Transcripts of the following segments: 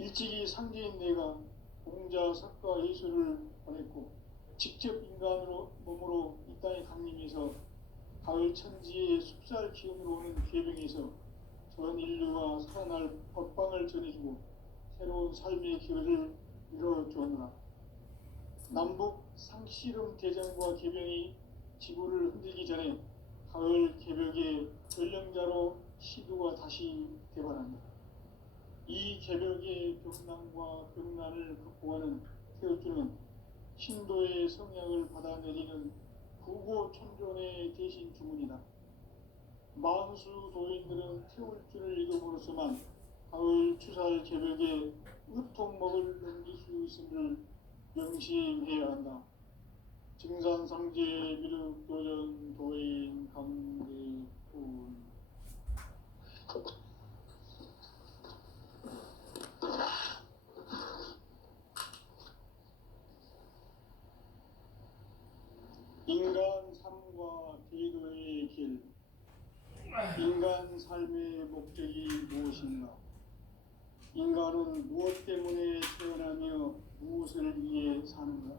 일찍이 상제인 내가 공자, 석가, 예수를 보냈고 직접 인간으로 몸으로 이 땅에 강림해서 가을 천지의 숲살 기운으로 오는 괴병에서 전 인류가 살아날 법방을 전해주고 새로운 삶의 기회를 열어주었노라. 남북 상씨름 대전과 개병이 지구를 흔들기 전에 가을 개벽의 전령자로 시도가 다시 대발한다. 이 개벽의 벽난과 벽난을 극복하는 태울주는 신도의 성향을 받아내리는 부고천존의 대신 주문이다. 만수 도인들은 태울주를 이름으로서만 가을 추살 개벽의 으통먹을 넘길 수 있음을 명심해야 한다. 증산상제 미륵도전 도인 강대훈. 인간 삶과 기도의 길. 인간 삶의 목적이 무엇인가? 인간은 무엇 때문에 태어나며 무엇을 위해 사는가?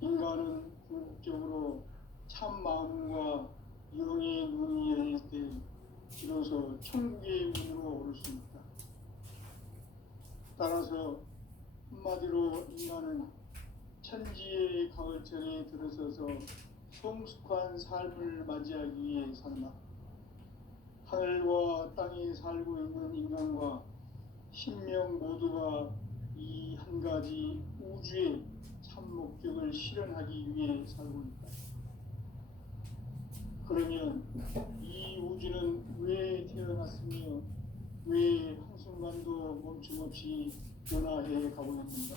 인간은 궁극적으로 참 마음과 영의 눈이 열릴 때 비로소 천국의 문으로 오를 수 있다. 따라서 한마디로 인간은 천지의 가을철에 들어서서 성숙한 삶을 맞이하기 위해 산다. 하늘과 땅에 살고 있는 인간과 신명 모두가 이 한 가지 우주의 참 목적을 실현하기 위해 살고 있다. 그러면 이 우주는 왜 태어났으며 왜 한순간도 멈춤없이 변화해 가고 있는가?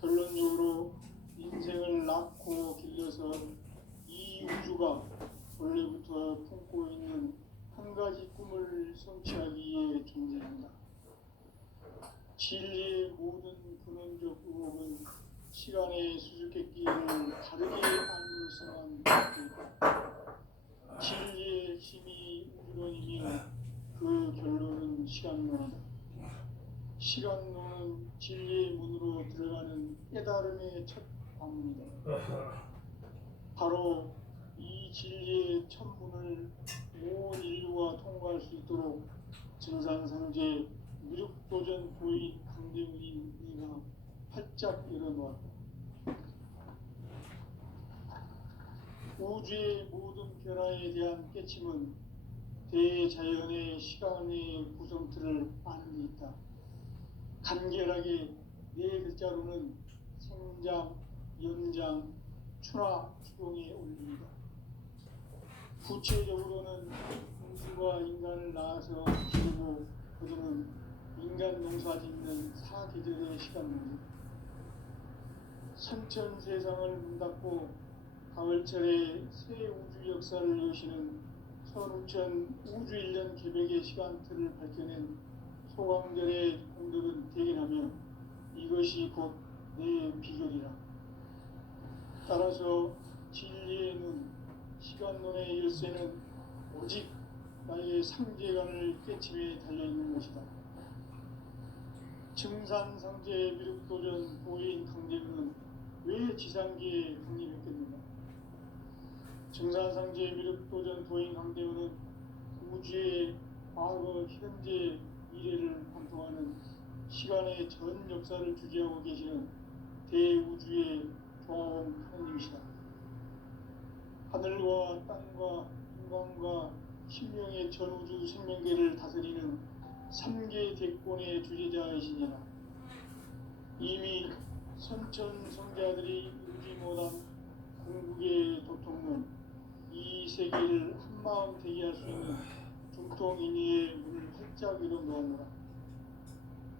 결론적으로 인생을 낳고 길러서 이 우주가 원래부터 품고 있는 한 가지 꿈을 성취하기 위해 존재한다. 진리의 모든 근원적 의혹은 시간의 수수께끼를 다르게 안물성한 것이다. 진리의 힘이 우주론이며 그 결론은 시간론이다. 시간론은 진리의 문으로 들어가는 깨달음의 첫 방문이다. 바로 이 진리의 첫 문을 온 인류가 통과할 수 있도록 증산상제 미륵도전 도인 강대훈인 네가 활짝 열어놓았다. 우주의 모든 변화에 대한 깨침은 대자연의 시간의 구성틀을 아는 데 있다. 간결하게 네 글자로는 생장, 연장, 추나 추동에 올립니다. 구체적으로는 우주가 인간을 낳아서 기르고 거두는 인간 농사 짓는 사계절의 시간입니다. 선천세상을 문닫고 가을철에 새 우주 역사를 여시는 선우천 우주일년 개벽의 시간틀을 밝혀낸 소강절의 공덕은 대견하며 이것이 곧 내 비결이라. 따라서 진리의 눈, 시간론의 열쇠는 오직 나의 상제관을 깨침에 달려있는 것이다. 증산상제 미륵도전 도인 강대훈은 왜 지상계에 강림했겠는가? 증산상제 미륵도전 도인 강대훈은 우주의 과거, 현재, 미래를 관통하는 시간의 전 역사를 주재하고 계시는 대우주의 종합원 하느님이시다. 하늘과 땅과 인간과 신명의 전우주 생명계를 다스리는 3계 대권의 주재자이시니라. 이미 선천성자들이 이루지 못한 궁극의 도통문, 이 세계를 한마음 되게 할 수 있는 중통인의의 문을 활짝 열어놓았노라.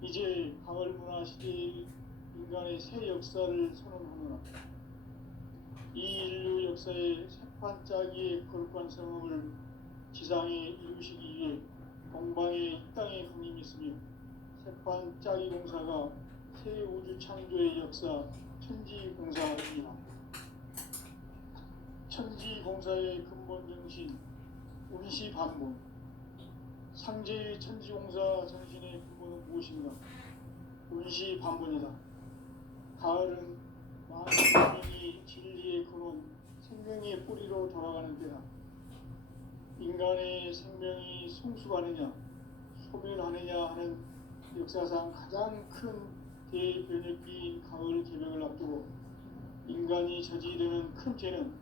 이제 가을 문화 시대의 인간의 새 역사를 선언하노라. 이 인류 역사의 새판짜기의 거룩한 성업을 지상에 이루시기 위해 동방의 이 땅에 강림했으며 새판짜기 공사가 새 우주 창조의 역사 천지공사이라. 천지공사의 근본 정신 운시반복, 상제의 천지공사 정신의 근본 무엇인가? 운시반본이다. 가을은 많은 생명이 진리의 근원, 생명의 뿌리로 돌아가는 때다. 인간의 생명이 성숙하느냐, 소멸하느냐 하는 역사상 가장 큰 대변혁기인 가을 개명을 앞두고 인간이 저지르는 큰 죄는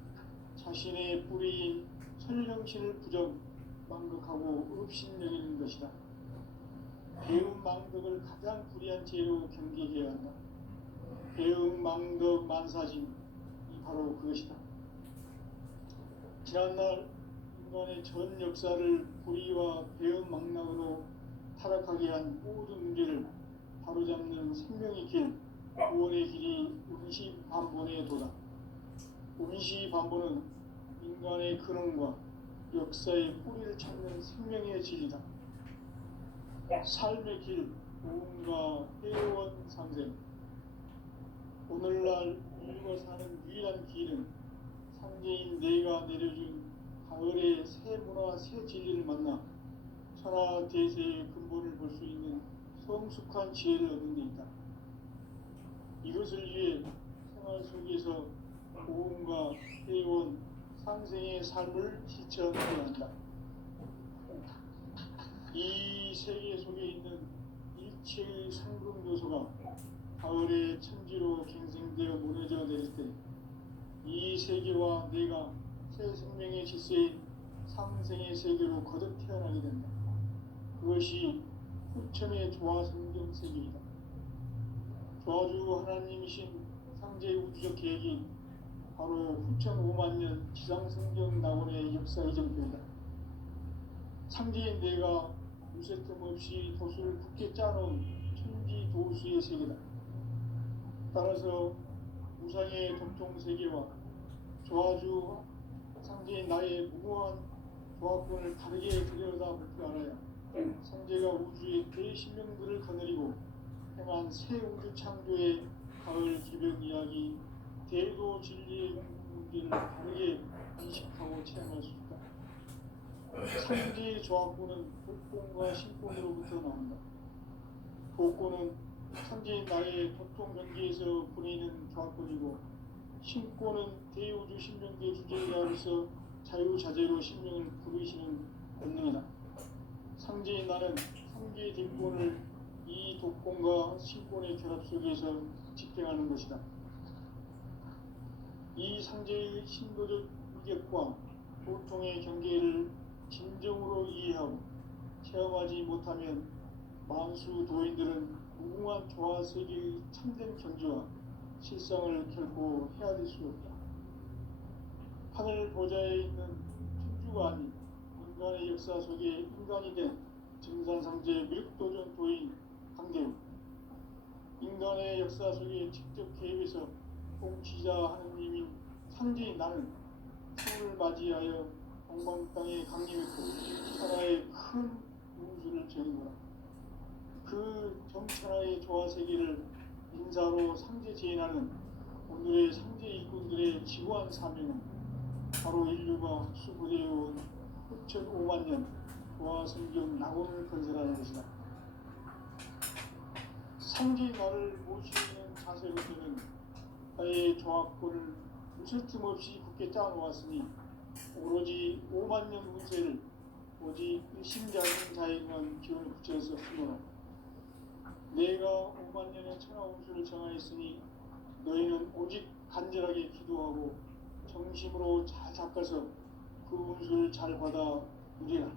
자신의 뿌리인 설령신을 부정, 망극하고 업신여기는 것이다. 배움 망덕을 가장 불의한 죄로 경계해야 한다. 배움 망덕 만사진이 바로 그것이다. 지난날 인간의 전 역사를 불의와 배움 망락으로 타락하게 한 모든 문제를 바로잡는 생명의 길, 구원의 길이 운시반본의 도다. 운시반본은 인간의 근원과 역사의 뿌리를 찾는 생명의 진리다. 삶의 길, 고음과 회원 상생. 오늘날 인류가 사는 유일한 길은 상제인 내가 내려준 가을의 새 문화, 새 진리를 만나 천하 대세의 근본을 볼 수 있는 성숙한 지혜를 얻는 데 있다. 이것을 위해 생활 속에서 고음과 회원 상생의 삶을 실천해야 한다. 이 세계 속에 있는 일체의 상금 요소가 가을의 천지로 갱생되어 무너져 내릴 때 이 세계와 내가 새 생명의 질서인 상생의 세계로 거듭 태어나게 된다. 그것이 후천의 조화성경 세계이다. 조화주 하나님이신 상제 우주적 계획이 바로 후천 5만년 지상성경 낙원의 역사 이전표이다. 상제인 내가 무쇠뜸 없이 도수를 굳게 짜놓은 천지 도수의 세계다. 따라서 무상의 도통세계와 조화주 상제인 나의 무고한 조합권을 다르게 들여다볼 줄 알아야 상제가 우주의 대신명들을 거느리고 행한 새 우주 창조의 가을 기병 이야기, 대도 진리의 문제를 다르게 인식하고 체험할 수 있다. 상제의 조합권은 복권과 신권으로부터 나온다. 복권은 상제인 나의 도통 경계에서 보내는 조합권이고 신권은 대우주 신명계 주제자로서 자유자재로 신명을 부르시는 권능이다. 상제인 나는 상계 뒷권을 이 독권과 신권의 결합 속에서 집행하는 것이다. 이 상제의 신도적 위격과 도통의 경계를 진정으로 이해하고 체험하지 못하면 만수 도인들은 무궁한 조화 세계의 참된 경지와 실상을 결코 헤아릴 수 없다. 하늘 보좌에 있는 천주가 아닌 인간의 역사 속에 인간이 된 증산상제 묘도전 도인 강대우, 인간의 역사 속에 직접 개입해서 통치자 하느님인 상제인 나는 생을 맞이하여 동방 땅에 강림했고 천하의 큰 운수를 정인거라. 그 정천하의 조화세계를 인사로 상제 제인하는 오늘의 상제 일꾼들의 지구한 사명은 바로 인류가 학수부대해온 후천 5만년 조화성경 낙원을 건설하는 것이다. 상제인 나를 모시는 자세로서는 나의 조합권을 무쇠틈 없이 굳게 짜놓았으니 오로지 5만년 운세를 오직 일심작은 자에게만 기운을 붙여서 쓰노라. 내가 5만년의 천하운수를 정하였으니 너희는 오직 간절하게 기도하고 정심으로 잘 닦아서 그 운수를 잘 받아 누리라.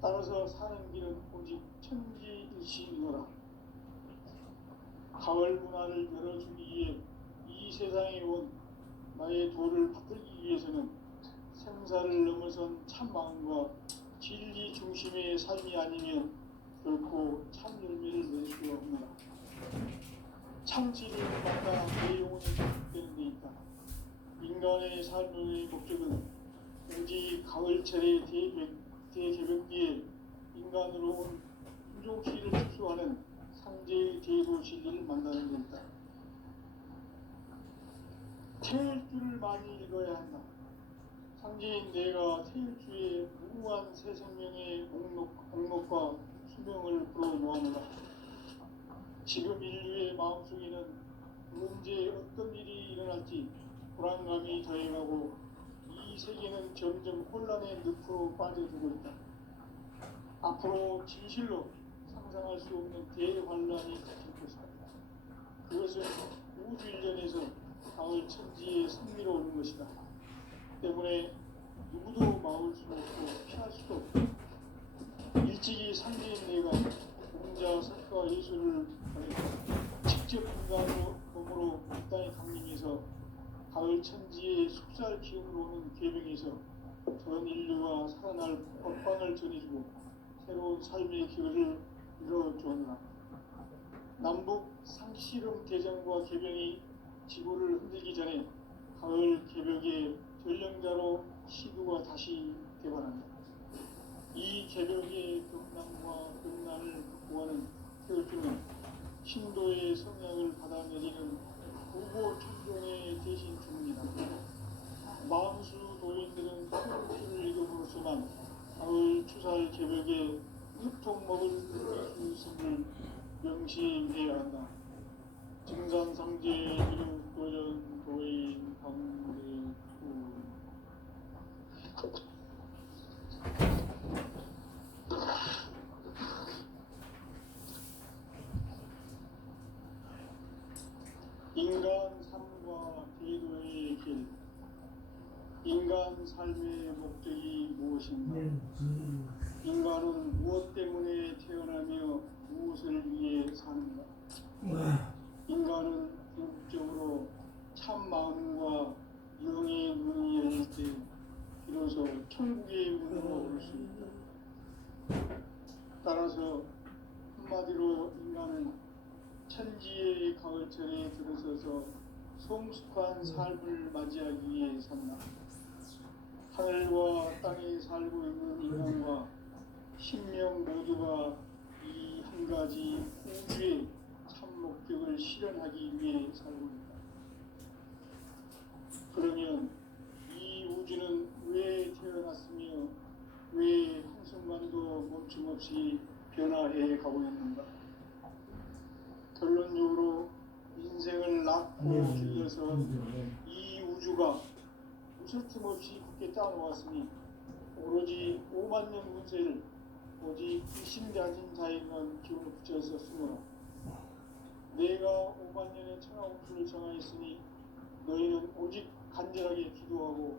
따라서 사는 길은 오직 천지일시이노라. 가을 문화를 열어주기 위해 이 세상에 온 나의 도를 받들기 위해서는 생사를 넘어선 참 마음과 진리 중심의 삶이 아니면 결코 참 열매를 낼 수가 없노라. 참 진리를 만나 내 영혼이 회복되는 데 있다. 인간의 삶의 목적은 오직 가을철의 대개벽기에 인간으로 온 인종시를 축소하는 상제의 대도 진리를 만나는 데 있다. 태일주를 많이 읽어야 한다. 상제인 내가 태일주의 무궁한 새 생명의 목록과 수명을 불어 풀어놓아노라. 지금 인류의 마음속에는 언제 어떤 일이 일어날지 불안감이 더해가고 이 세계는 점점 혼란의 늪으로 빠져들고 있다. 앞으로 진실로 상상할 수 없는 대환란이 닥칠 것이다. 그것은 우주 일련에서 가을 천지에 승리로 오는 것이다. 때문에 누구도 막을 수 없고 피할 수도 없다. 일찍이 상대인 내가 공자, 석가, 예수를 보내고 직접 인간으로 몸으로 이 땅에 강림해서 가을 천지의 숙살 기운으로 오는 계명에서 전 인류가 살아날 법방을 전해주고 새로운 삶의 기회를 이뤄주었노라. 남북 상씨름 대전과 개병이 지구를 흔들기 전에 가을 개벽의 전령자로 시두가 다시 개발한다. 이 개벽의 경남과 경난을 극복하는 태극기는 신도의 성향을 받아내리는 후보 천종의 대신 주문이다. 마음수 도인들은 태극기를 이름으로서만 가을 추살 개벽의 유통먹을 이길 수 있음을 명시해야 한다. 증산상제 이륙도전 도인 강대구 인간 삶과 제도의 길. 인간 삶의 목적이 무엇인가? 인간은 무엇 때문에 태어나며 무엇을 위해 사는가? 인간은 궁극적으로 참 마음과 영의 눈이 열릴 때 비로소 천국의 문으로 올 수 있다. 따라서 한마디로 인간은 천지의 가을철에 들어서서 성숙한 삶을 맞이하기 위해 산다. 하늘과 땅에 살고 있는 인간과 신명 모두가 이 한 가지 우주의 참 목적을 실현하기 위해 살고 있다. 그러면 이 우주는 왜 태어났으며 왜 한순간도 멈춤없이 변화해 가고 있는가? 결론적으로 인생을 낳고 길러서 이 우주가 무슨 틈 없이 굳게 짜놓았으니 오로지 5만 년 운세를 오직 일심가진 자에만 기운을 붙여서 쓰므로 내가 5만 년의 천하 운수를 정하였으니 너희는 오직 간절하게 기도하고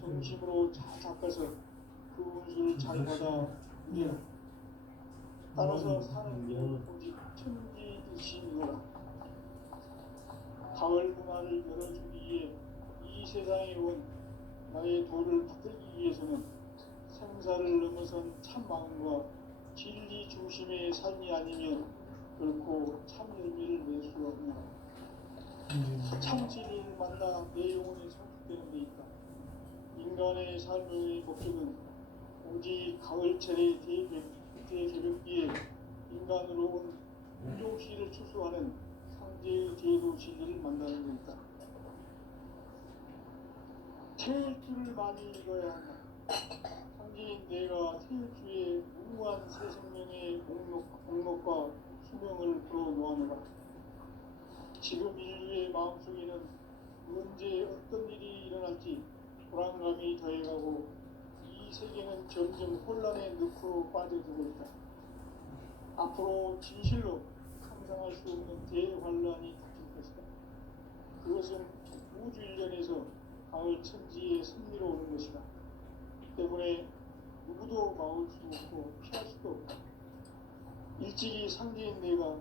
정심으로 잘 닦아서 그 운수를 잘 받아 누리라. 따라서 사는 길은 오직 천지일신이로라. 가을 문화를 열어주기 위해 이 세상에 온 나의 도를 붙들기 위해서는 생사를 넘어선 참 마음과 진리 중심의 삶이 아니면 결코 참 열매를 낼 수 없노라. 참 진리를 만나 내 영혼이 성숙되는 데 있다. 인간의 삶의 목적은 오직 가을철의 대개벽기에 인간으로 온 운동시를 추수하는 상제의 제도 진리를 만나는 데 있다. 태일주를 많이 읽어야 한다. 상제인 내가 태일주의 무한 새 생명의 목록과 수명을 풀어놓아노라. 지금 인류의 마음속에는 언제 어떤 일이 일어날지 불안감이 더해가고 이 세계는 점점 혼란의 늪으로 빠져들고 있다. 앞으로 진실로 상상할 수 없는 대환란이 닥칠 것이다. 그것은 우주 일련에서 가을 천지의 승리로 오는 것이다. 때문에 누구도 막을 수 없고 피할 수도 없다. 일찍이 상제인 내가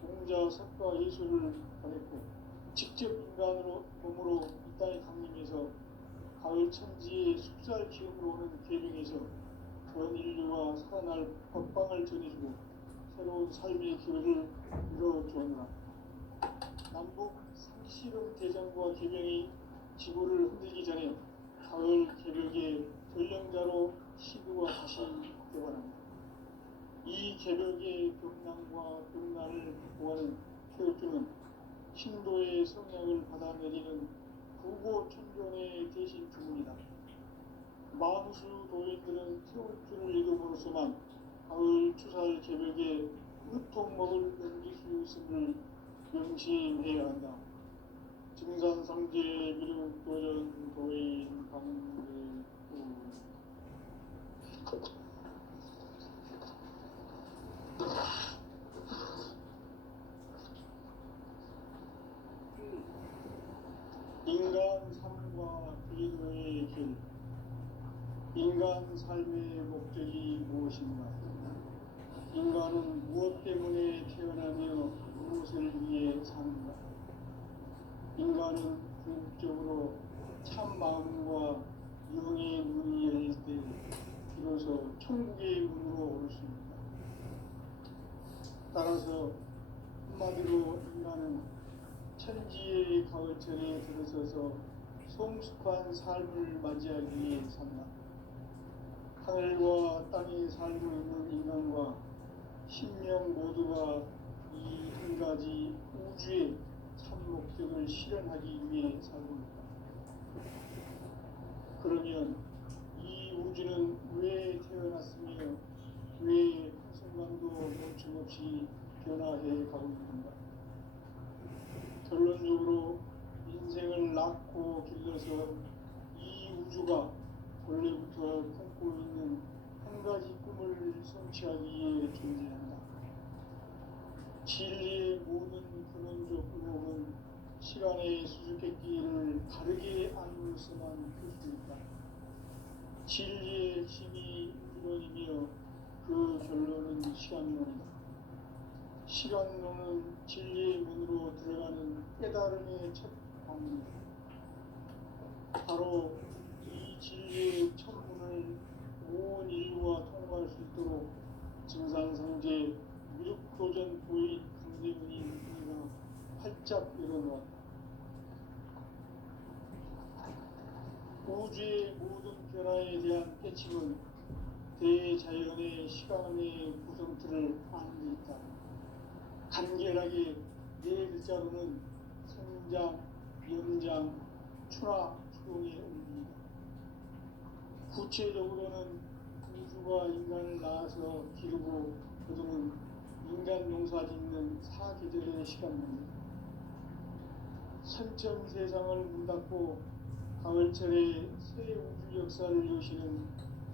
공자, 석가, 예수를 보냈고 직접 인간으로 몸으로 이 땅에 강림해서 가을 천지의 숙살 기운으로 오는 계명에서 전 인류가 살아날 법방을 전해주고 새로운 삶의 기회를 이뤄주었노라. 남북 상씨름 대전과 개명이 지구를 흔들기 전에 가을 개벽의 전령자로 시두가 다시 개발한다. 이 개벽의 경남과 경난을 극복하는 태극기는 신도의 성향을 받아내리는 후보 천종의 대신 주문이다. 마음수 도인들은 태울주를 이름으로서만 가을 추살 개벽의 품목을 넘길 수 있음을 명심해야 한다. 증산상제 미륵도전 도인 강대구 인간 삶과 기도의 길. 인간 삶의 목적이 무엇인가? 인간은 무엇 때문에 태어나며 무엇을 위해 사는가? 인간은 궁극적으로 참 마음과 영의 문이 열릴 때 비로소 천국의 문으로 올 수 있다. 따라서 한마디로 인간은 천지의 가을철에 들어서서 성숙한 삶을 맞이하기 위해 산다. 하늘과 땅에 살고 있는 인간과 신명 모두가 이 한 가지 우주의 참 목적을 실현하기 위해 살고 있다. 그러면 이 우주는 왜 태어났으며 왜 한순간도 멈춤없이 변화해 가고 있는가? 결론적으로 인생을 낳고 길러서 이 우주가 원래부터 품고 있는 한 가지 꿈을 성취하기 위해 존재한다. 진리의 모든 근원적 의혹은 시간의 수수께끼를 다르게 아누어서만 풀 수 있다. 진리의 핵심이 우주론이며 그 결론은 시간론이다. 시간론은 진리의 문으로 들어가는 깨달음의 첫 방문이다. 바로 이 진리의 첫 문을 온 인류가 통과할 수 있도록 증산상제 미륵도전 도인 강대문이 우리가 활짝 열어놓았다. 우주의 모든 변화에 대한 깨침은 대자연의 시간의 구성틀을 아는 데 있다. 간결하게 네 글자로는 생장, 연장, 추나 추동의 의미입니다. 구체적으로는 우주가 인간을 낳아서 기르고 거두는 인간 농사 짓는 사계절의 시간입니다. 선천 세상을 문 닫고 가을철에 새 우주 역사를 여시는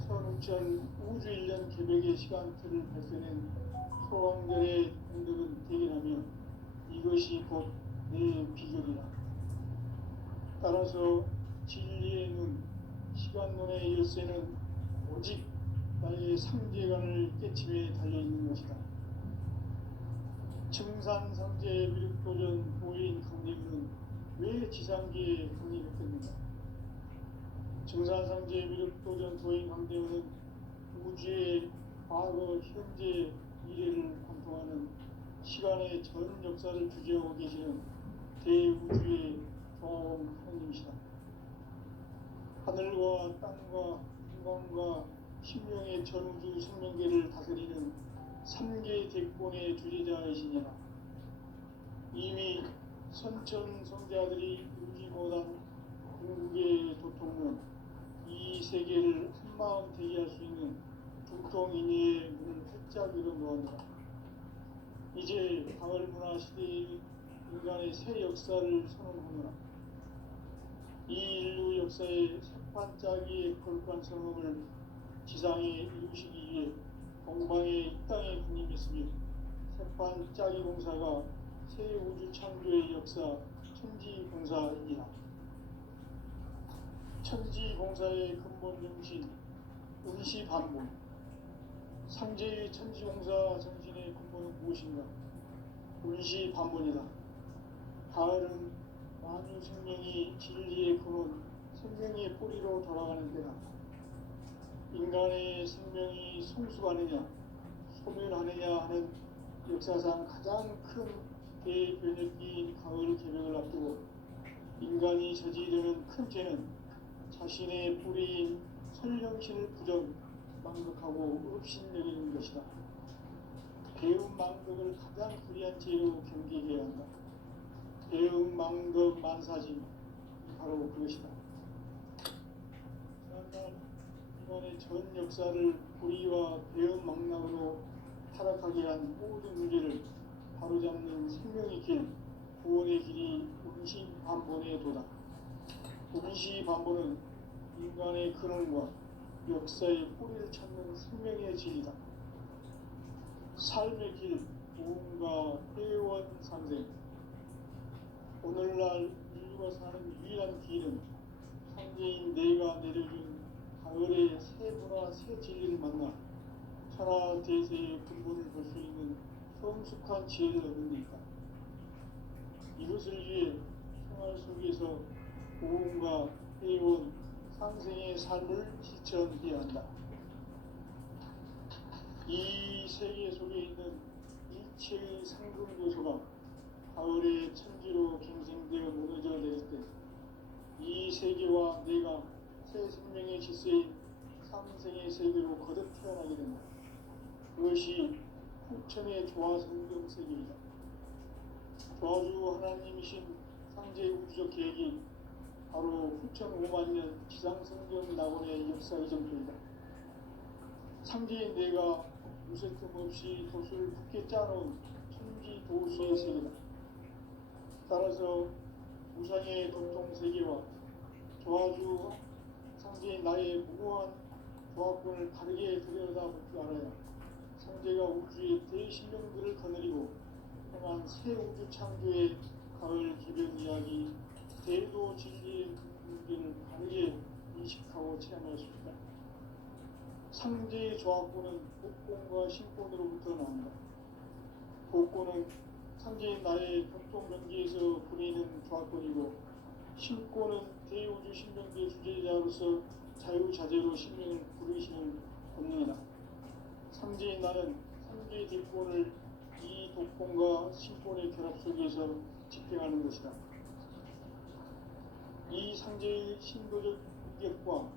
선우천 우주 1년 개벽의 시간틀을 발견한 소왕절의 공덕은 대견하며 이것이 곧 내 비결이라. 따라서 진리의 눈, 시간론의 열쇠는 오직 나의 상제관을 깨침에 달려있는 것이다. 증산상제 미륵도전 도인 강림은 왜 지상계에 강림했겠는가? 증산상제 미륵도전 도인 강림은 우주의 과거, 현재, 미래를 관통하는 시간의 전 역사를 주재하고 계시는 대우주의 조화원 하나님이시다. 하늘과 땅과 인간과 신명의 전우주 생명계를 다스리는 3개 대권의 주제자이시니라. 이미 선천 성자들이 이루지 못한 궁극의 도통은 이 세계를 한마음 대기할 수 있는 중통인의의 문을 활짝 열어놓았다. 이제 가을문화 시대의 인간의 새 역사를 선언하노라. 이 인류 역사의 새판짜기의 거룩한 선언을 지상에 이루시기 위해 동방에 이 땅에 군림했으며 새판짜기 공사가 새 우주 창조의 역사 천지공사이니라. 천지공사의 근본 정신 운시반문. 상제의 천지공사 정신의 근본은 무엇인가? 운시반문이다. 가을은 만유 생명이 진리의 근원, 생명의 뿌리로 돌아가는 때다. 인간의 생명이 성숙하느냐, 소멸하느냐 하는 역사상 가장 큰 대변혁기인 가을 개벽을 앞두고 인간이 저지르는 큰 죄는 자신의 뿌리인 선령신을 부정, 망극하고 업신여기는 것이다. 배움 망극을 가장 불의한 죄로 경계해야 한다. 배움 망극 만사진, 바로 그것이다. 지난날 인간의 전 역사를 불의와 배움 망락으로 타락하게 한 모든 문제를 바로잡는 생명의 길, 구원의 길이 운시반본에 도다. 운시반본은 인간의 근원과 역사의 뿌리를 찾는 생명의 진리다. 삶의 길, 무언가 회원 상생. 오늘날 인류가 사는 유일한 길은 창조인 내가 내려준 가을의 새 문화 새 진리를 만나 천하 대세의 근본을 볼 수 있는 성숙한 지혜를 얻는 데 있다. 이것을 위해 생활 속에서 무언가 회원 상생의 삶을 실천해야 한다. 이 세계 속에 있는 일체의 상금 요소가 가을의 천지로 갱생되어 무너져 내릴 때 이 세계와 내가 새 생명의 질서인 상생의 세계로 거듭 태어나게 된다. 그것이 후천의 조화성경 세계이다. 조화주 하나님이신 상제 우주적 계획이 바로 후천 5만 년 지상성경 낙원의 역사 이전표이다. 상제인 내가 무쇠 틈 없이 도수를 굳게 짜놓은 천지 도수의 세계다. 따라서 우상의 도통세계와 조화주 상제인 나의 무고한 조화권을 다르게 들여다볼 줄 알아야 상제가 우주의 대신령들을 거느리고 행한 새 우주 창조의 가을 기변 이야기 대도 진리의 문제를 다르게 인식하고 체험할 수 있다. 상제의 조화권은 복권과 신권으로부터 나온다. 복권은 상제인 나의 교통변기에서 부리는 조화권이고 신권은 대우주 신명대 주제자로서 자유자재로 신명을 부르시는 권능이다. 상제인 나는 상제의 뒷권을 이 독권과 신권의 결합 속에서 집행하는 것이다. 이 상제의 신도적 인격과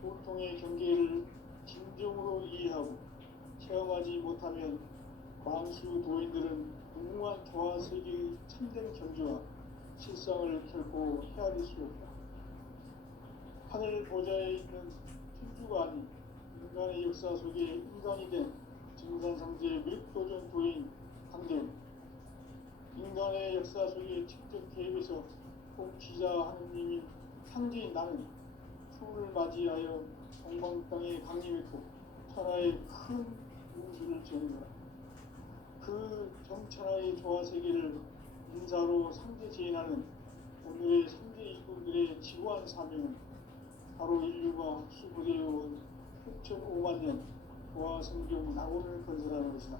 보통의 경계를 진정으로 이해하고 체험하지 못하면 만수 도인들은 무궁한 조화 세계의 참된 경지와 실상을 결코 헤아릴 수 없다. 하늘 보좌에 있는 천주가 아닌 인간의 역사 속에 인간이 된 증산상제의 밀도전 도인 강대훈, 인간의 역사 속에 직접 개입해서 통치자 하느님인 상제인 나는 추운을 맞이하여 동방 땅에 강림했고 천하의 큰 우주를 지은 거라. 그 정천하의 조화 세계를 인사로 상제 제인하는 오늘의 상제 일꾼들의 지구한 사명은 바로 인류가 수부되어 온 6.5만 년 조화 성경 낙원을 건설하는 것이다.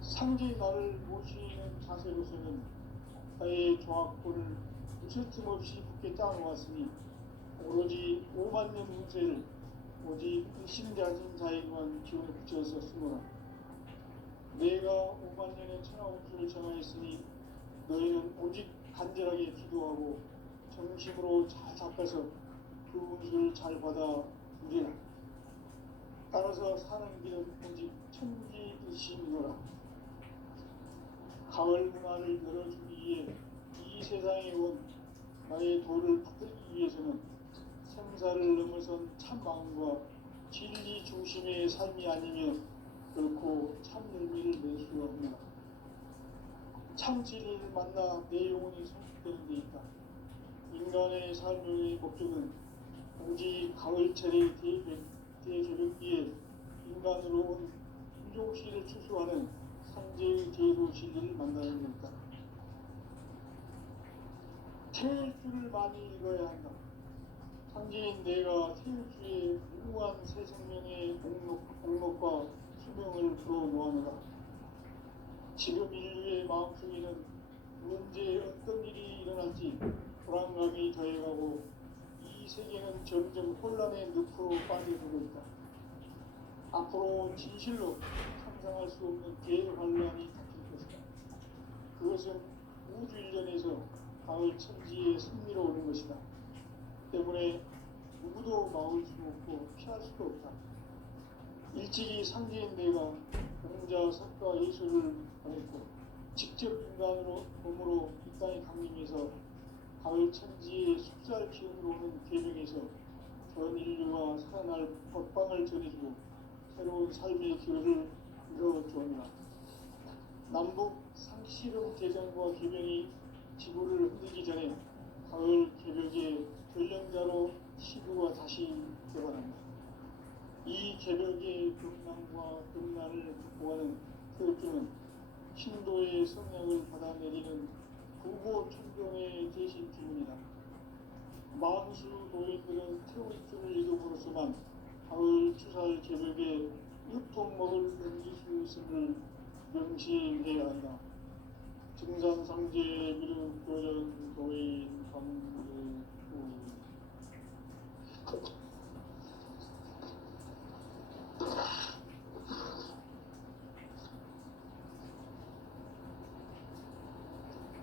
상제 나를 모시는 자세로서는 나의 조화권을 무쇠틈 없이 굳게 짜놓았으니 오로지 5만 년 운세를 오직 일심자진 자에게만 기운을 붙여서 쓰노라. 내가 5만 년의 천하 운수를 정하였으니 너희는 오직 간절하게 기도하고 정심으로 잘 잡아서 그 운수를 잘 받아 누리라. 따라서 사는 길은 오직 천지일심이노라. 가을 문화를 열어주기 위해 이 세상에 온 나의 도를 붙들기 위해서는 생사를 넘어선 참 마음과 진리 중심의 삶이 아니면 결코 참 열매를 낼 수가 없노라. 참 진리를 만나 내 영혼이 성숙되는 데 있다. 인간의 삶의 목적은 오직 가을철의 대조력기에 인간으로 온 인종시를 추수하는 상제의 대도 진리를 만나는 데 있다. 태일주를 많이 읽어야 한다. 상제인 내가 태일주의 무궁한 새 생명의 목록과 수명을 풀어놓아노라. 지금 인류의 마음속에는 언제 어떤 일이 일어날지 불안감이 더해가고 이 세계는 점점 혼란의 늪으로 빠져들고 있다. 앞으로 진실로 상상할 수 없는 대환란이 닥칠 것이다. 그것은 우주 일련에서 가을 천지의 승리로 오는 것이다. 때문에 누구도 막을 수 없고 피할 수도 없다. 일찍이 상제인 내가 공자, 석가, 예술을 보냈고 직접 인간으로 몸으로 이 땅에 강림해서 가을 천지의 숲살 기운으로 오는 계명에서 전 인류와 살아날 법방을 전해주고 새로운 삶의 기회를 이뤄주었노라. 남북 상씨름 대전과 개병이 지구를 흔들기 전에 가을 개벽의 전령자로 시구가 다시 개발합니다. 이 개벽의 금난과 금난을 극복하는 태극기는 신도의 성향을 받아내리는 부고 천병의 대신 기문이다. 만수 노인들은 태우리줄을 이름으로서만 가을 추살 개벽에 육통목을 넘길 수 있음을 명심해야 한다. 증산상제 미륵도전 도인 강대우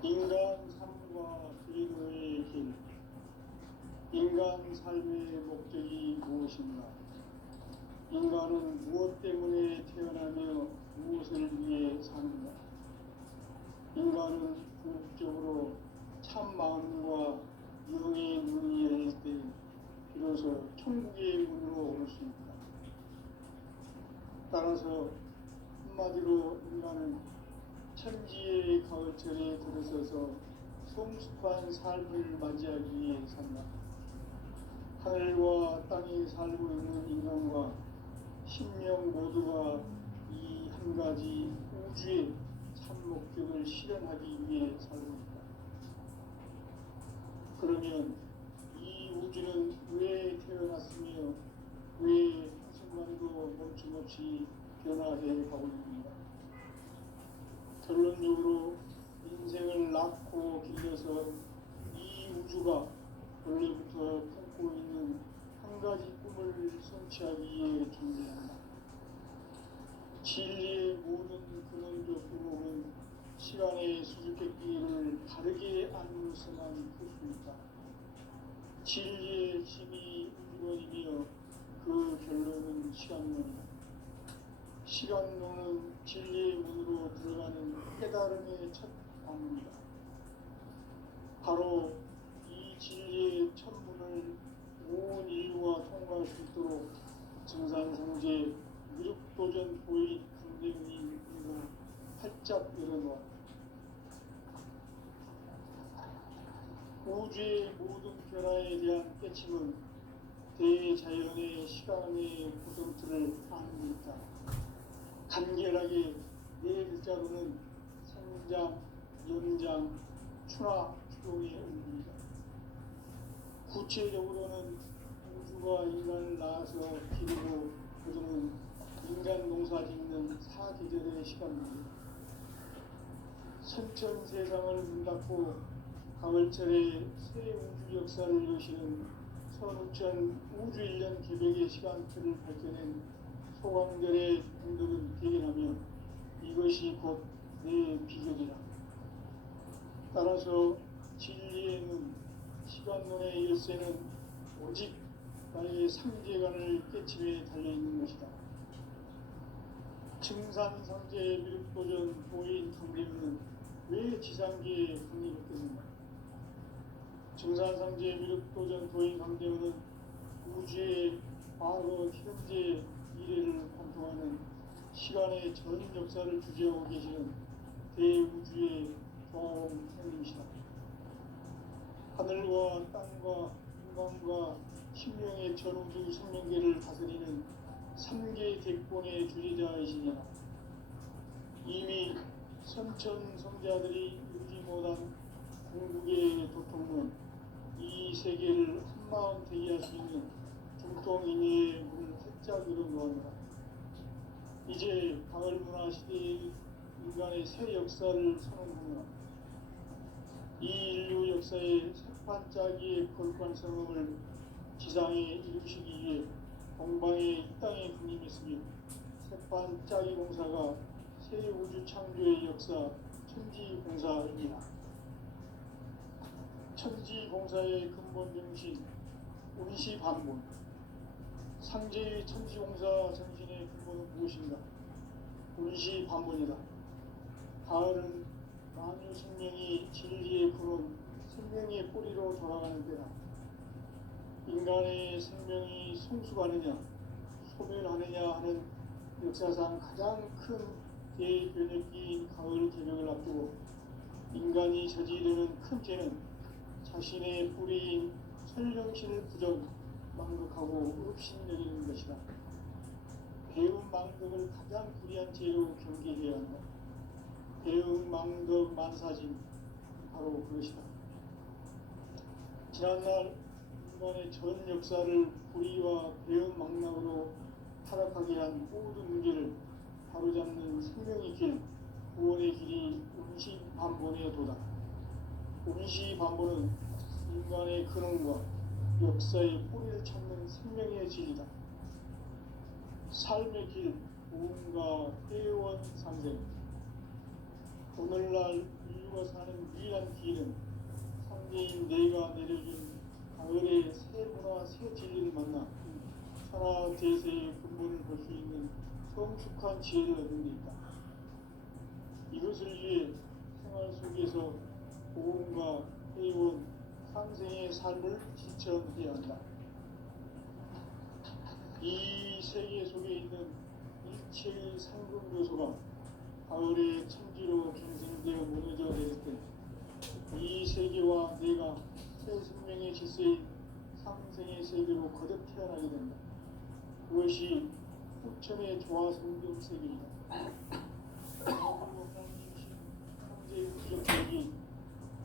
인간 삶과 불의의 길. 인간 삶의 목적이 무엇인가? 인간은 무엇 때문에 태어나며 무엇을 위해 사는가? 인간은 궁극적으로 참 마음과 영의 눈이 열릴 때 비로소 천국의 문으로 올 수 있다. 따라서 한마디로 인간은 천지의 가을철에 들어서서 성숙한 삶을 맞이하기 위해 산다. 하늘과 땅에 살고 있는 인간과 신명 모두가 이 한 가지 우주의 참 목적을 실현하기 위해 살고 있다. 그러면 이 우주는 왜 태어났으며 왜 한순간도 멈춤없이 변화해 가고 있는가? 결론적으로 인생을 낳고 길러서 이 우주가 원래부터 품고 있는 한 가지 꿈을 성취하기 위해 존재한다. 진리의 모든 근원적 의목은 시간의 수수께끼를 바르게 안으면서만 풀 수 있다. 진리의 힘이 우주론이며 그 결론은 시간론이다. 시간론은 진리의 문으로 들어가는 깨달음의 첫 방문이다. 바로 이 진리의 첫 문을 온 인류가 통과할 수 있도록 증산상제 미륵도전 도인 강대훈이 그리고 활짝 열어놓았다. 우주의 모든 변화에 대한 깨침은 대자연의 시간의 구성틀을 아는 있다. 간결하게 네 글자로는 생장, 연장, 추나 추동의 의미입니다. 구체적으로는 우주가 인간을 낳아서 기르고 거두는 인간 농사 짓는 사계절의 시간입니다. 선천 세상을 문닫고 가을철에 새 우주 역사를 여시는 선우천 우주 1년 개벽의 시간표를 밝혀낸 소강절의 분들은 대견하며 이것이 곧 내 비전이라. 따라서 진리의 눈, 시간론의 열쇠는 오직 나의 상제관을 깨침에 달려있는 것이다. 증산상제 미륵도전 도인 강대훈은 왜 지상계에 국립했겠는가? 증산상제 미륵도전 도인 강대훈은 우주의 과거, 현재, 미래를 관통하는 시간의 전 역사를 주재하고 계시는 대우주의 조아홍 형님이시다. 하늘과 땅과 인간과 신명의 전우주 생명계를 다스리는 3개 대권의 주제자이시니라. 이미 선천 성자들이 이루지 못한 궁극의 도통은 이 세계를 한마음 되게 할 수 있는 중통인의의 문을 활짝 열어놓았노라. 이제 가을 문화 시대의 인간의 새 역사를 선언하노라. 이 인류 역사의 새반짝이의 거룩한 성음을 지상에 이루시기 위해 동방의 이 땅에 군림했으며 새반짝이 공사가 새 우주 창조의 역사 천지공사입니다. 천지공사의 근본 정신 운시반본. 상제의 천지공사 정신의 근본은 무엇인가? 운시반본이다. 가을은 만유 생명이 진리의 근원, 생명의 뿌리로 돌아가는 때다. 인간의 생명이 성숙하느냐, 소멸하느냐 하는 역사상 가장 큰 대변혁기인 가을 개벽을 앞두고 인간이 저지르는 큰 죄는 자신의 뿌리인 설령신을 망극하고 없신여기는 것이다. 배움 망덕을 가장 불의한 죄로 경계해야 한다. 배움 망덕 만사진 바로 그것이다. 지난날 인간의 전 역사를 불의와 배움 망락으로 타락하게 한 모든 문제를 바로잡는 생명의 길, 구원의 길이 음시반본의 도다. 음시반본은 인간의 근원과 역사의 뿌리를 찾는 생명의 진리다. 삶의 길, 무언가 회원 상생. 오늘날 인류가 사는 유일한 길은 상대인 내가 내려준 가을의 새 문화, 새 진리를 만나 천하 대세의 근본을 볼 수 있는 성숙한 지혜를 얻는 데 있다. 이것을 위해 생활 속에서 보험과 회원, 상생의 삶을 실천해야 한다. 이 세계 속에 있는 일체의 상금 요소가 가을의 천지로 경생되어 무너져 내릴 때 이 세계와 내가 새 생명의 질서인 상생의 세계로 거듭 태어나게 된다. 그것이 후천의 조화성경 세계이다. 현재의 후천적이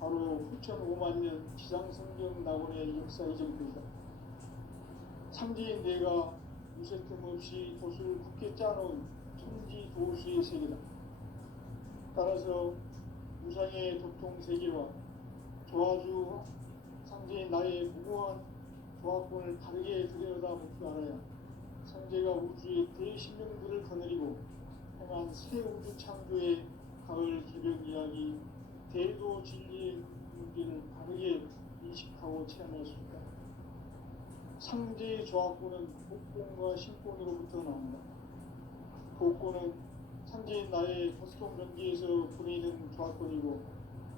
바로 후천 5만 년 지상성경 낙원의 역사 이정표이다. 상제인 내가 유세틈 없이 도수를 굳게 짜놓은 천지 도수의 세계다. 따라서 무상의 도통 세계와 조화주 상제인 나의 무모한 조합권을 다르게 들여다볼 줄 알아야 상제가 우주의 대신명들을 거느리고 행한 새 우주 창조의 가을 개벽 이야기, 대도 진리의 문제를 다르게 인식하고 체험할 수 있다. 상제의 조합권은 복권과 신권으로부터 나온다. 복권은 상제인 나의 도통 변기에서 보내는 조합권이고,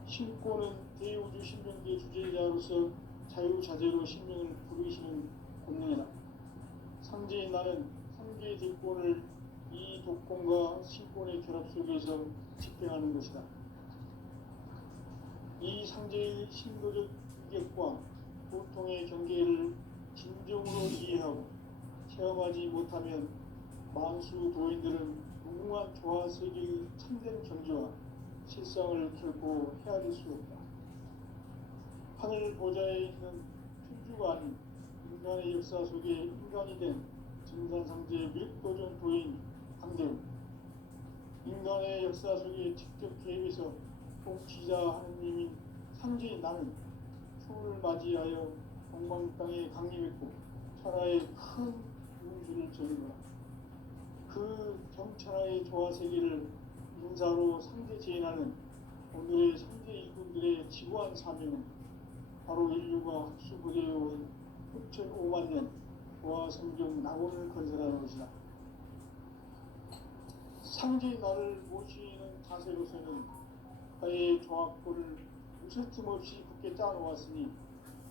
신권은 대우주 신명계 주제자로서 자유자재로 신명을 부르시는 권능이다. 상제인 나는 상제의 뒷권을 이 독권과 신권의 결합 속에서 집행하는 것이다. 이 상제의 신도적 위격과 보통의 경계를 진정으로 이해하고 체험하지 못하면 만수 도인들은 무궁한 조화세계의 참된 경지와 실상을 결코 헤아릴 수 없다. 하늘 보좌에 있는 천주가 아닌 인간의 역사 속에 인간이 된 증산상제의 밀도전 도인 강대우, 인간의 역사 속에 직접 개입해서 통치자 하느님인 상제인 나는 추운을 맞이하여 동방 땅에 강림했고 천하의 큰 운수를 전했노라. 그 정천하의 조화세계를 인사로 상제 제인하는 오늘의 상제 일꾼들의 지구한 사명은 바로 인류가 학수부대해온 후천 5만 년 조화성경 낙원을 건설하는 것이다. 상제의 나를 모시는 자세로서는 나의 조합권을 무쇠틈 없이 굳게 짜놓았으니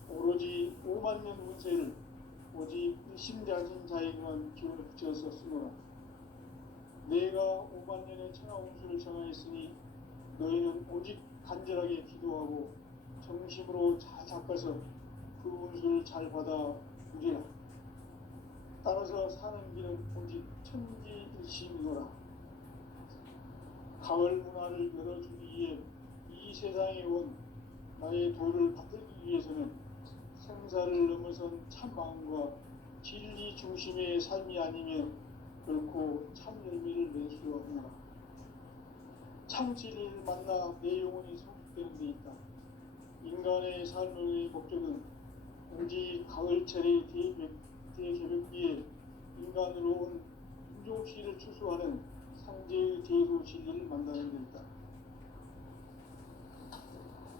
오로지 5만 년 운세를 오직 일심장신 자에게만 기운을 붙여서 쓰노라. 내가 5만 년의 천하 운수를 정하였으니 너희는 오직 간절하게 기도하고 정심으로 잘 닦아서 그 운수를 잘 받아 누리라. 따라서 사는 길은 오직 천지일심이노라. 가을 문화를 열어주기 위해 이 세상에 온 나의 도를 받들기 위해서는 생사를 넘어선 참 마음과 진리 중심의 삶이 아니면 결코 참 열매를 낼 수 없노라. 참 진리를 만나 내 영혼이 성숙되는 데 있다. 인간의 삶의 목적은 오직 가을철의 대개벽기에 인간으로 온 인종시를 추수하는 상제의 대도 진리를 만나는 데 있다.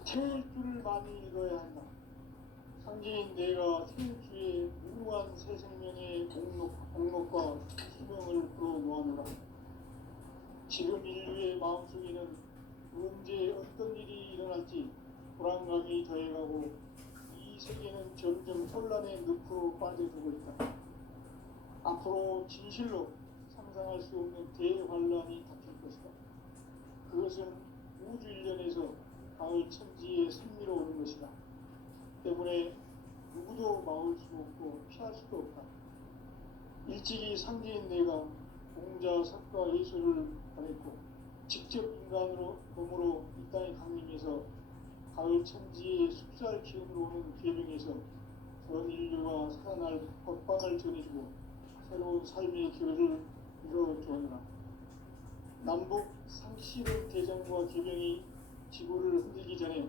태일주를 많이 읽어야 한다. 상제인 내가 태일주의 무궁한 새 생명의 공록과 수명을 불어놓아노라. 지금 인류의 마음속에는 언제 어떤 일이 일어날지 불안감이 더해가고 이 세계는 점점 혼란의 늪으로 빠져들고 있다. 앞으로 진실로 상상할 수 없는 대환란이 닥칠 것이다. 그것은 우주 일련에서 가을 천지의 섭리로 오는 것이다. 때문에 누구도 막을 수 없고 피할 수도 없다. 일찍이 상제인 내가 공자, 석가, 예술을 가했고 직접 인간으로 몸으로 이 땅에 강림해서 가을 천지의 숲살 기운으로 오는 계명에서 전 인류가 살아날 법방을 전해주고 새로운 삶의 기회를 이뤄주었노라. 남북 상실의 대전과 계명이 지구를 흔들기 전에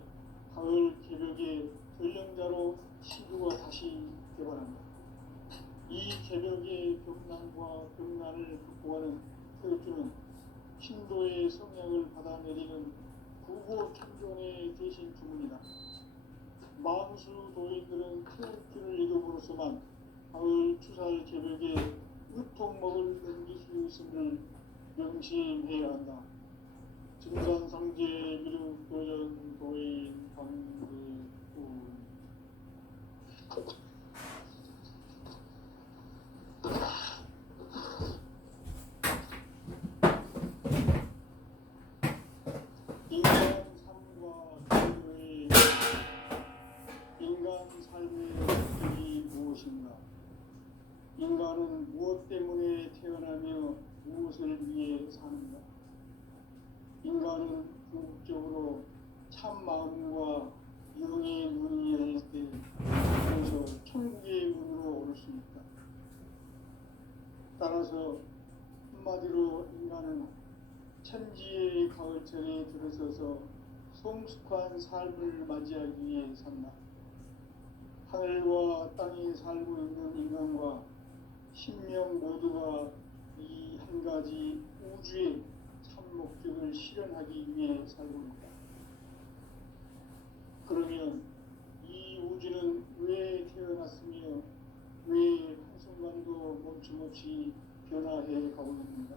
가을 개벽의 전령자로 신주가 다시 개발한다. 이 개벽의 벽난과 벽난을 극복하는 태극주는 신도의 성향을 받아내리는 구고 천존의 대신 주문이다. 망수 도인들은 태극주를 읽음으로써만 가을 추살 개벽의 으통먹을 넘길 수 있음을 명심해야 한다. 증산상제 미륵 도전 도인 광대구 인간 삶의 목적이 무엇인가? 인간은 무엇 때문에 태어나며 무엇을 위해 사는가? 인간은 궁극적으로 참 마음과 영의 눈이 열릴 때 그래서 천국의 문으로 오를 수 있다. 따라서 한마디로 인간은 천지의 가을철에 들어서서 성숙한 삶을 맞이하기 위해 산다. 하늘과 땅에 살고 있는 인간과 신명 모두가 이 한 가지 우주의 참 목적을 실현하기 위해 살고 있다. 그러면 이 우주는 왜 태어났으며 왜 한순간도 멈춤없이 변화해 가고 있는가?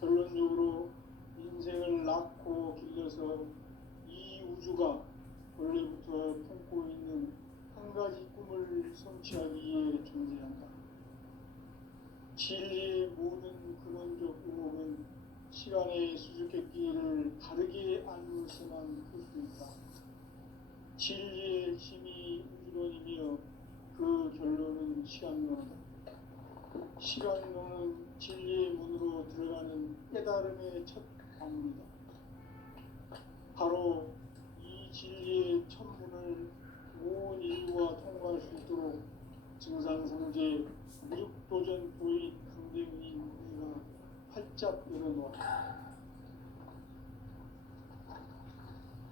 결론적으로 인생을 낳고 길러서 이 우주가 원래부터 품고 있는 한 가지 꿈을 성취하기 위해 존재한다. 진리의 모든 근원적 의목은 시간의 수수께끼를 다르게 알면서만 풀 수 있다. 진리의 핵심이 우주론이며 그 결론은 시간론이다. 시간론은 진리의 문으로 들어가는 깨달음의 첫 방문이다. 바로 이 진리의 첫 문을 온 인류가 통과할 수 있도록 증산상제 미륵도전 도인 강대문인 우리가 활짝 열어놓았다.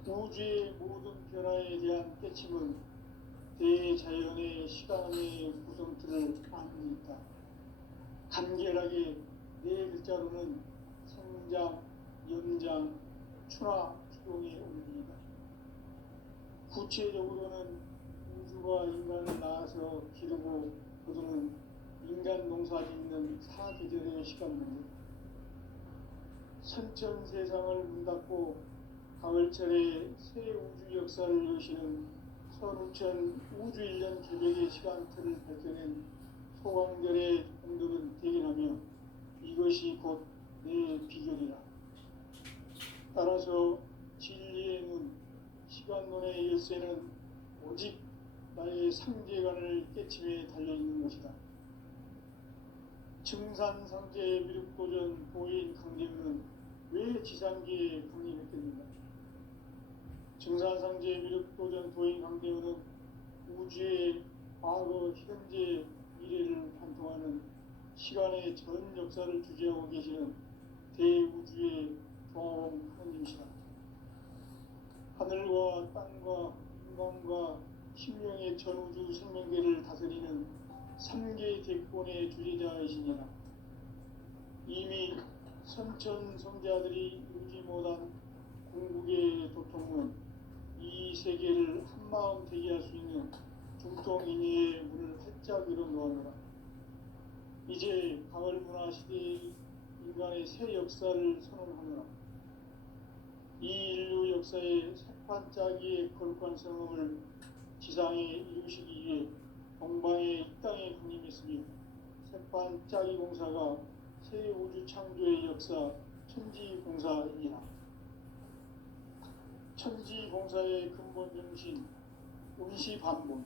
우주의 모든 변화에 대한 깨침은 대자연의 시간의 구성틀을 안고 있다. 간결하게 네 글자로는 생장, 연장, 추나 추동의 원리이다. 구체적으로는 우주가 인간을 낳아서 기르고 거두는 인간 농사 짓는 사계절의 시간 문제. 선천 세상을 문 닫고 가을철에 새 우주 역사를 여시는 선우천 우주 1년 개벽의 시간틀을 밝혀낸 소광절의 공덕은 대견하며 이것이 곧 내 비결이라. 따라서 진리의 문, 시간론의 열쇠는 오직 나의 상제관을 깨침에 달려있는 것이다. 증산상제 미륵도전 도인 강대문은 왜 지상계에 강림했겠는가? 증산상제 미륵도전 도인 강대문은 우주의 과거, 현재, 미래를 관통하는 시간의 전 역사를 주재하고 계시는 대우주의 조화원 하나님이시다. 하늘과 땅과 인간과 신명의 전우주 생명계를 다스리는 3개 대권의 주제자이시니라. 이미 선천성자들이 이루지 못한 궁극의 도통은 이 세계를 한마음 되게 할 수 있는 중통인의의 문을 활짝 열어놓았노라. 이제 가을 문화 시대의 인간의 새 역사를 선언하노라. 이 인류 역사의 새판짜기의 거룩한 성음을 지상에 이루시기 위해 동방의 이 땅에 강림했으며 새판짜기 공사가 새 우주 창조의 역사 천지봉사이니라. 천지봉사의 근본 정신, 응시반문,